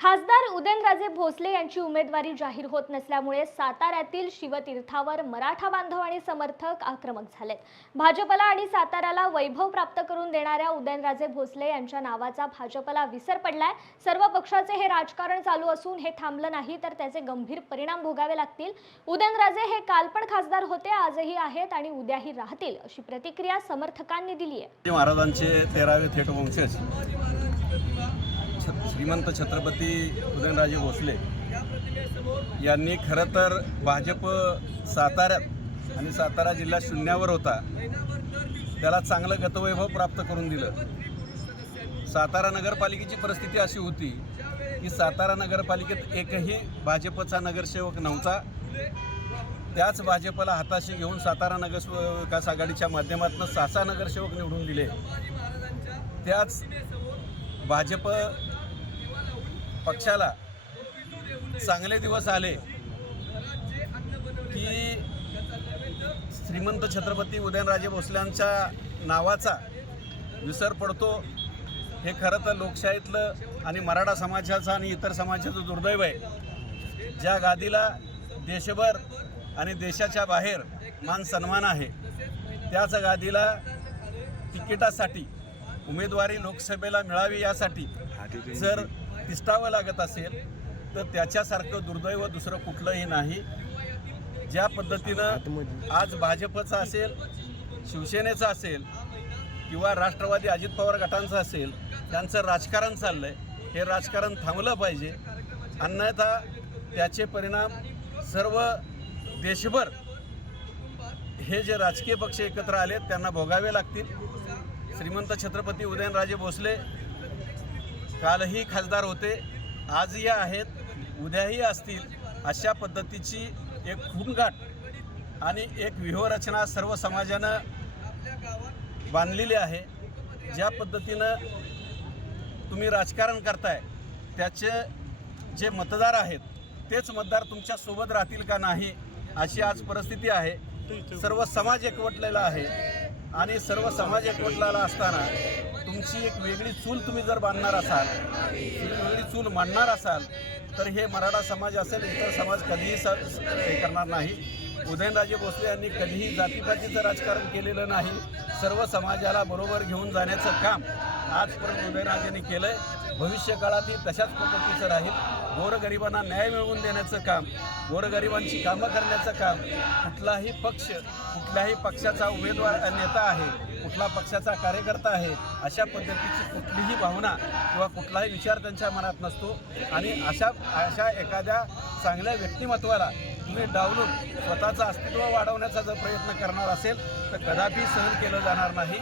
खासदार उदयनराजे भोसले यांची उमेदवारी जाहीर होत नसल्यामुळे साताऱ्यातील शिवतीर्थावर मराठा बांधव आणि समर्थक आक्रमक झालेत। भाजपला आणि साताऱ्याला वैभव प्राप्त करून देणाऱ्या उदयनराजे भोसले यांच्या नावाचा भाजपला विसर पडलाय। सर्व पक्षाचे हे राजकारण चालू असून हे थांबलं नाही तर त्याचे गंभीर परिणाम भोगावे लागतील। उदयनराजे हे काल पण खासदार होते, आजही आहेत आणि उद्याही राहतील, अशी प्रतिक्रिया समर्थकांनी दिली आहे। महाराजांचे 13वे थेट वंशज श्रीमंत छत्रपती उदयनराजे भोसले यांनी खरं तर भाजप साताऱ्यात आणि सातारा जिल्हा शून्यावर होता त्याला चांगलं गतवैभव प्राप्त करून दिलं। सातारा नगरपालिकेची परिस्थिती अशी होती की सातारा नगरपालिकेत एकही भाजपचा नगरसेवक नव्हता। त्याच भाजपला हाताशी घेऊन सातारा नगरविकास आघाडीच्या माध्यमातून 6 नगरसेवक निवडून दिले। त्याच भाजप पक्षाला चांगले दिवस आले की श्रीमंत छत्रपती उदयनराजे भोसल्यांच्या नावाचा विसर पडतो। हे खरं तर लोकशाहीतलं आणि मराठा समाजाचं आणि इतर समाजाचं दुर्दैव आहे। ज्या गादीला देशभर आणि देशाच्या बाहेर मान सन्मान आहे, त्याच गादीला तिकिटासाठी उमेदवारी लोकसभेला मिळावी यासाठी जर तिष्ठावं लागत असेल तर त्याच्यासारखं दुर्दैव दुसरं कुठलंही नाही। ज्या पद्धतीनं आज भाजपचं असेल, शिवसेनेचं असेल किंवा राष्ट्रवादी अजित पवार गटांचं असेल, त्यांचं राजकारण चाललंय, हे राजकारण थांबलं पाहिजे, अन्यथा त्याचे परिणाम सर्व देशभर हे जे राजकीय पक्ष एकत्र आलेत त्यांना भोगावे लागतील। श्रीमंत छत्रपती उदयनराजे भोसले कालही खासदार होते, आजही आहेत, उद्याही असतील। अशा पद्धतीची एक खूणगाठ आणि एक व्यूहरचना सर्व समाजानं बांधलेली आहे। ज्या पद्धतीनं तुम्ही राजकारण करताय त्याचे जे मतदार आहेत तेच मतदार तुमच्या सोबत राहतील का नाही, अशी आज परिस्थिती आहे। सर्व समाज एकवटलेला आहे आणि सर्व समाज एकवटलेला असताना तुमची एक वेगळी चूल तुम्ही जर बांधणार असाल, वेगळी चूल मांडणार असाल तर हे मराठा समाज असेल, इतर समाज कधीही हे करणार नाही। उदयनराजे भोसले यांनी कधीही जातीपातीचं राजकारण केलेलं नाही। सर्व समाजाला बरोबर घेऊन जाण्याचं काम आजपर्यंत उदयनराजेंनी केलंय, भविष्य काळातही तशाच पद्धतीचं राहील। गोरगरिबांना न्याय मिळवून देण्याचं काम, गोरगरिबांची कामं करण्याचं काम कुठलाही पक्ष, कुठल्याही पक्षाचा उमेदवार नेता आहे, कुठला पक्षाचा कार्यकर्ता आहे, अशा पद्धतीची कुठलीही भावना किंवा कुठलाही विचार त्यांच्या मनात नसतो। आणि अशा एखाद्या चांगल्या व्यक्तिमत्वाला तुम्ही डावलून स्वतःचं अस्तित्व वाढवण्याचा जर प्रयत्न करणार असेल तर कदापि सहन केलं जाणार नाही।